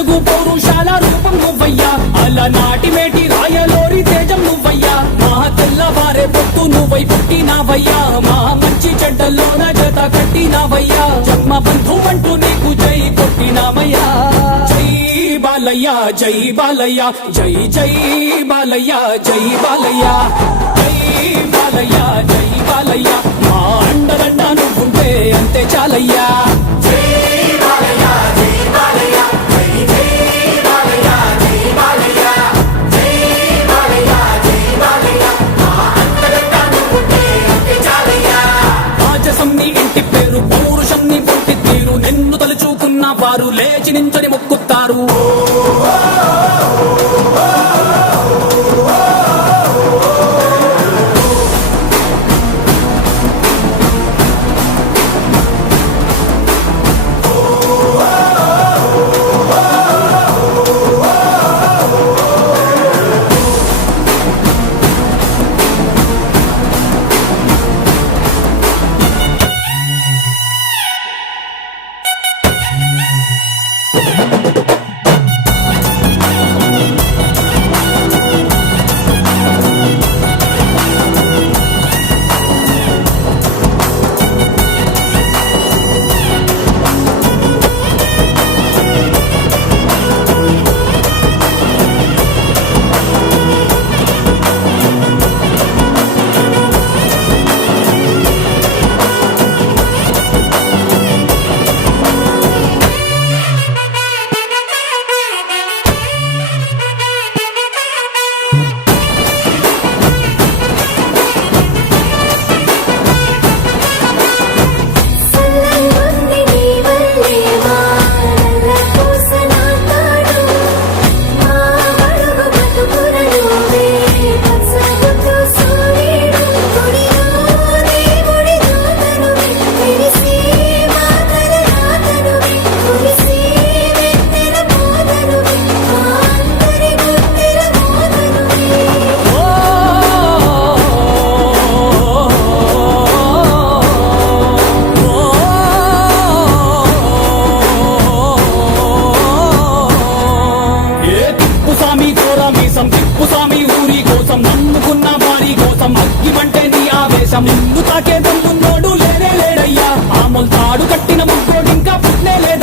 తెలుగు పౌరుషాల రూపం నువ్వయ్యా, అలనాటి మేటి రాయలోరి తేజం నువ్వయ్యా, మా తెల్లవారే పొత్తు నువ్వై పుట్టినావయ్యా, మా మంచి చెడ్డల్లోన జత కట్టినావయ్యా, జన్మ బంధు అంటూ నీకు జై కొట్టినామయ్యా. జై బాలయ్య జై బాలయ్య జై జై బాలయ్య జై బాలయ్య జై బాలయ్య జై బాలయ్య, మా అండదండ నువ్వుంటే అంతే చాలయ్యా. ఇంటి పేరు పౌరుషం నీ పుట్టి తీరు, నిన్ను తలుచుకున్న వారు లేచి నించని మొక్కుతారు. తిప్పుసామి ఊరి కోసం నమ్ముకున్న వారి కోసం అగ్గిమంటే నీ ఆవేశం, నిన్ను తాకే దమ్మున్నోడు లేనే లేడయ్యా, ఆముల్ తాడు కట్టిన ముగ్గోడు ఇంకా పుట్నే లేదు.